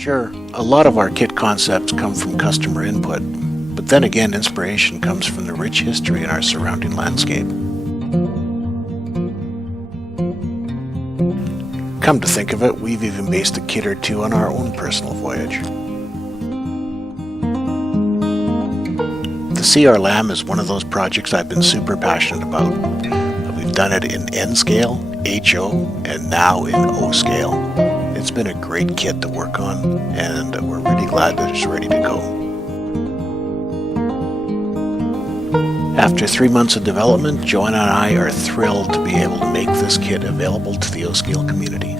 Sure, a lot of our kit concepts come from customer input, but then again, inspiration comes from the rich history in our surrounding landscape. Come to think of it, we've even based a kit or two on our own personal voyage. The C.R. Lamb is one of those projects I've been super passionate about. We've done it in N scale, HO, and now in O scale. It's been a great kit to work on, and we're really glad that it's ready to go. After 3 months of development, Joanna and I are thrilled to be able to make this kit available to the O Scale community.